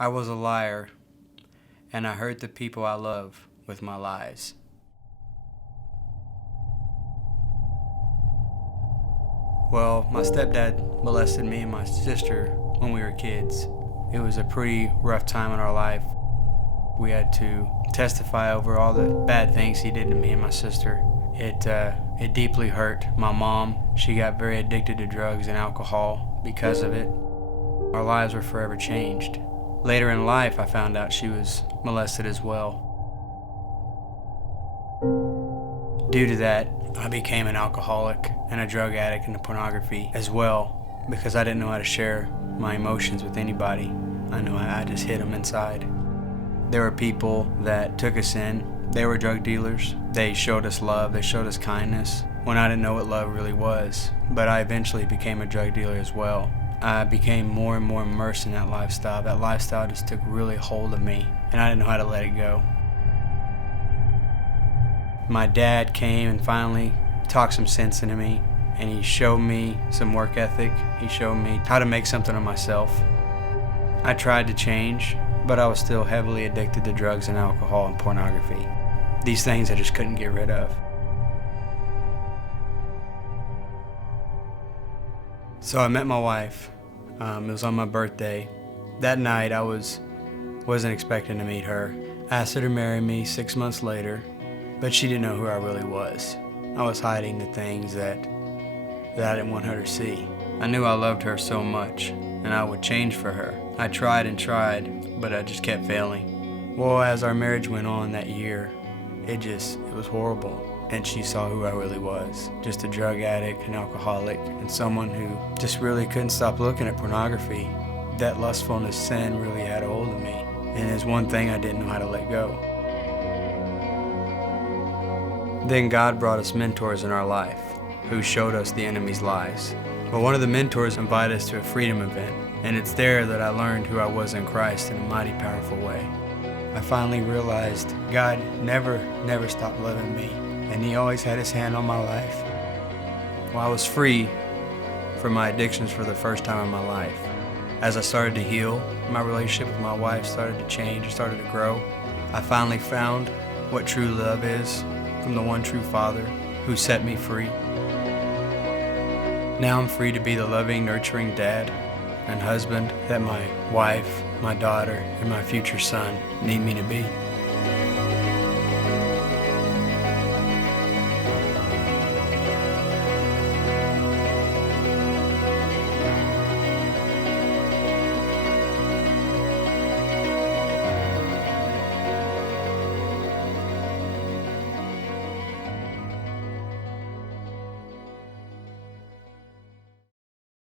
I was a liar, and I hurt the people I love with my lies. Well, my stepdad molested me and my sister when we were kids. It was a pretty rough time in our life. We had to testify over all the bad things he did to me and my sister. It deeply hurt my mom. She got very addicted to drugs and alcohol because of it. Our lives were forever changed. Later in life, I found out she was molested as well. Due to that, I became an alcoholic and a drug addict into pornography as well, because I didn't know how to share my emotions with anybody. I knew I just hid them inside. There were people that took us in. They were drug dealers. They showed us love. They showed us kindness when I didn't know what love really was. But I eventually became a drug dealer as well. I became more and more immersed in that lifestyle. That lifestyle just took really hold of me, and I didn't know how to let it go. My dad came and finally talked some sense into me, and he showed me some work ethic. He showed me how to make something of myself. I tried to change, but I was still heavily addicted to drugs and alcohol and pornography. These things I just couldn't get rid of. So I met my wife. It was on my birthday. That night I wasn't expecting to meet her. I asked her to marry me 6 months later, but she didn't know who I really was. I was hiding the things that I didn't want her to see. I knew I loved her so much, and I would change for her. I tried and tried, but I just kept failing. Well, as our marriage went on that year, it was horrible. And she saw who I really was. Just a drug addict, an alcoholic, and someone who just really couldn't stop looking at pornography. That lustfulness sin really had a hold of me. And there's one thing I didn't know how to let go. Then God brought us mentors in our life who showed us the enemy's lies. But one of the mentors invited us to a freedom event, and it's there that I learned who I was in Christ in a mighty powerful way. I finally realized God never stopped loving me, and He always had His hand on my life. Well, I was free from my addictions for the first time in my life. As I started to heal, my relationship with my wife started to change, it started to grow. I finally found what true love is from the one true Father who set me free. Now I'm free to be the loving, nurturing dad and husband that my wife, my daughter, and my future son need me to be.